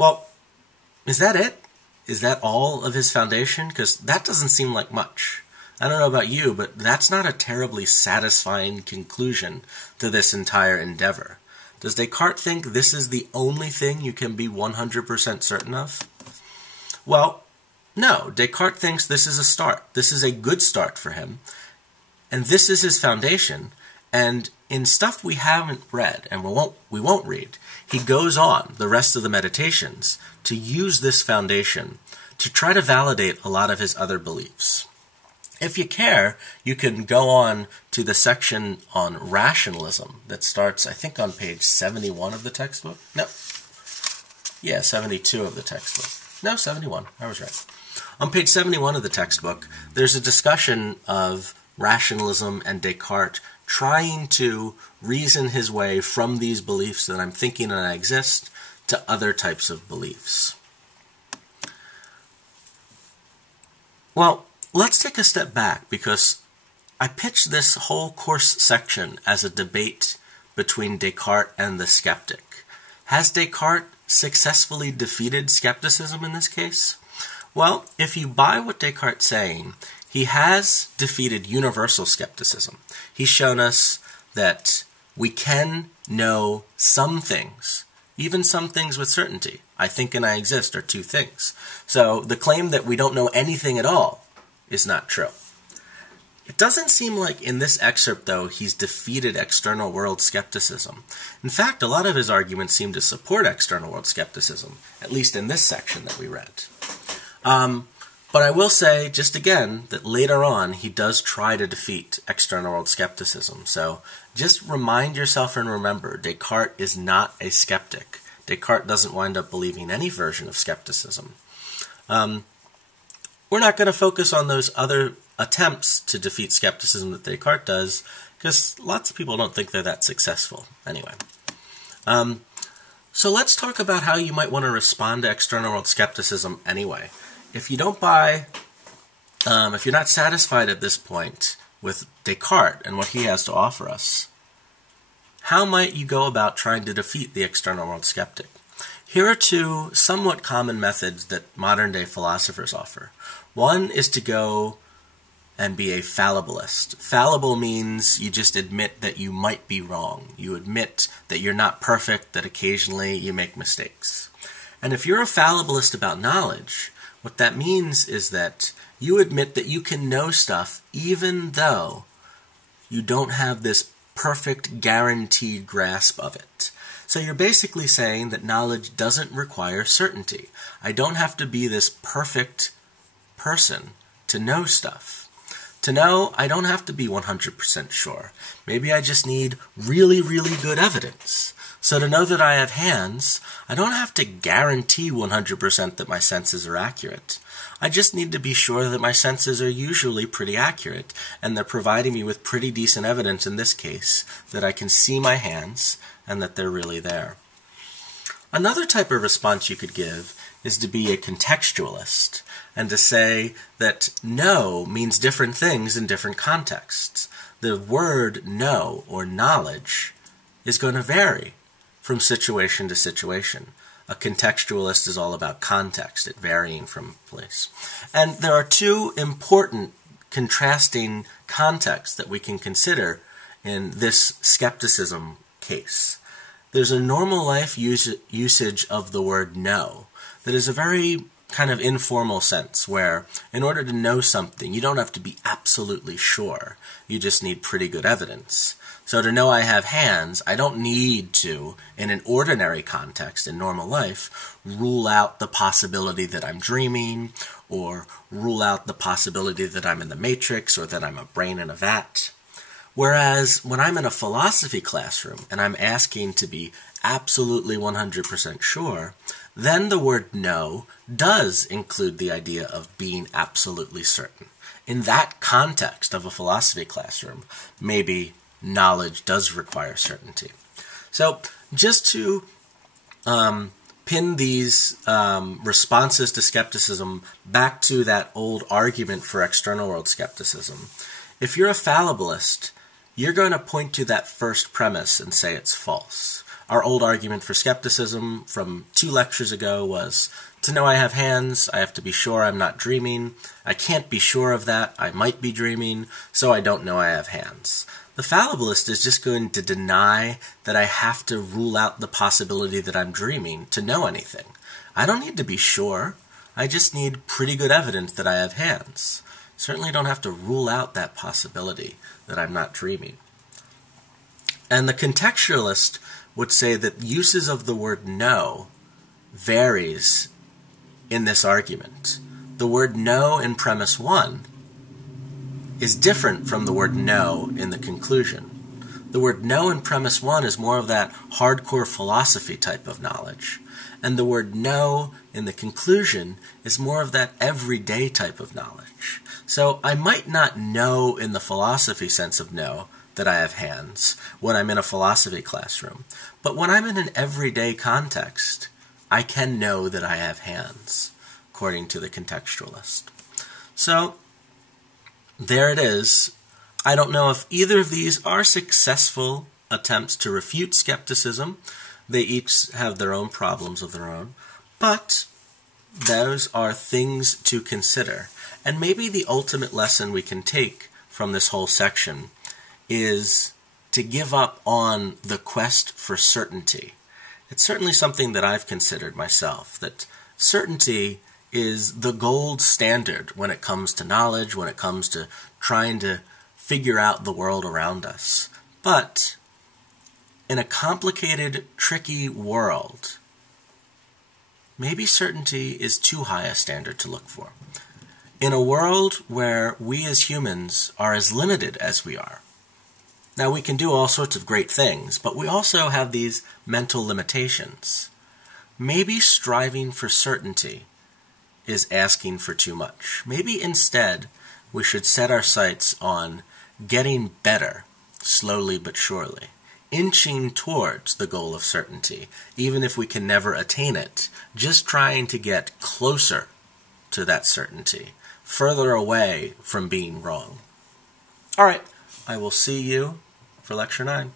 Well, is that it? Is that all of his foundation? Because that doesn't seem like much. I don't know about you, but that's not a terribly satisfying conclusion to this entire endeavor. Does Descartes think this is the only thing you can be 100% certain of? Well, no. Descartes thinks this is a start. This is a good start for him. And this is his foundation. And in stuff we haven't read, and we won't read, he goes on, the rest of the meditations, to use this foundation to try to validate a lot of his other beliefs. If you care, you can go on to the section on rationalism that starts, I think, on page 71 of the textbook. No. Yeah, 72 of the textbook. No, 71. I was right. On page 71 of the textbook, there's a discussion of rationalism and Descartes trying to reason his way from these beliefs that I'm thinking that I exist to other types of beliefs. Well, let's take a step back, because I pitched this whole course section as a debate between Descartes and the skeptic. Has Descartes successfully defeated skepticism in this case? Well, if you buy what Descartes is saying, he has defeated universal skepticism. He's shown us that we can know some things, even some things with certainty. I think and I exist are two things. So the claim that we don't know anything at all is not true. It doesn't seem like in this excerpt, though, he's defeated external world skepticism. In fact, a lot of his arguments seem to support external world skepticism, at least in this section that we read. But I will say, just again, that later on he does try to defeat external world skepticism. So just remind yourself and remember, Descartes is not a skeptic. Descartes doesn't wind up believing any version of skepticism. We're not going to focus on those other attempts to defeat skepticism that Descartes does, because lots of people don't think they're that successful anyway. So let's talk about how you might want to respond to external world skepticism anyway. If you don't buy, if you're not satisfied at this point with Descartes and what he has to offer us, how might you go about trying to defeat the external world skeptic? Here are two somewhat common methods that modern-day philosophers offer. One is to go and be a fallibilist. Fallible means you just admit that you might be wrong. You admit that you're not perfect, that occasionally you make mistakes. And if you're a fallibilist about knowledge, what that means is that you admit that you can know stuff even though you don't have this perfect, guaranteed grasp of it. So you're basically saying that knowledge doesn't require certainty. I don't have to be this perfect person to know stuff. To know, I don't have to be 100% sure. Maybe I just need really, really good evidence. So to know that I have hands, I don't have to guarantee 100% that my senses are accurate. I just need to be sure that my senses are usually pretty accurate, and they're providing me with pretty decent evidence in this case that I can see my hands and that they're really there. Another type of response you could give is to be a contextualist and to say that know means different things in different contexts. The word know or knowledge is going to vary from situation to situation. A contextualist is all about context, it varying from place. And there are two important contrasting contexts that we can consider in this skepticism case. There's a normal life usage of the word know that is a very kind of informal sense where in order to know something, you don't have to be absolutely sure. You just need pretty good evidence. So to know I have hands, I don't need to, in an ordinary context, in normal life, rule out the possibility that I'm dreaming, or rule out the possibility that I'm in the matrix, or that I'm a brain in a vat. Whereas when I'm in a philosophy classroom and I'm asking to be absolutely 100% sure, then the word know does include the idea of being absolutely certain. In that context of a philosophy classroom, maybe knowledge does require certainty. So just to pin these responses to skepticism back to that old argument for external world skepticism, if you're a fallibilist, you're going to point to that first premise and say it's false. Our old argument for skepticism from 2 lectures ago was, to know I have hands, I have to be sure I'm not dreaming. I can't be sure of that. I might be dreaming, so I don't know I have hands. The fallibilist is just going to deny that I have to rule out the possibility that I'm dreaming to know anything. I don't need to be sure. I just need pretty good evidence that I have hands. Certainly don't have to rule out that possibility that I'm not dreaming. And the contextualist would say that uses of the word know varies in this argument. The word know in premise 1 is different from the word know in the conclusion. The word know in premise 1 is more of that hardcore philosophy type of knowledge. And the word know in the conclusion is more of that everyday type of knowledge. So I might not know in the philosophy sense of know that I have hands when I'm in a philosophy classroom. But when I'm in an everyday context, I can know that I have hands, according to the contextualist. So there it is. I don't know if either of these are successful attempts to refute skepticism. They each have their own problems of their own. But those are things to consider. And maybe the ultimate lesson we can take from this whole section is to give up on the quest for certainty. It's certainly something that I've considered myself, that certainty is the gold standard when it comes to knowledge, when it comes to trying to figure out the world around us. But in a complicated, tricky world, maybe certainty is too high a standard to look for. In a world where we as humans are as limited as we are. Now, we can do all sorts of great things, but we also have these mental limitations. Maybe striving for certainty is asking for too much. Maybe instead we should set our sights on getting better, slowly but surely, inching towards the goal of certainty, even if we can never attain it, just trying to get closer to that certainty, further away from being wrong. All right, I will see you for Lecture 9.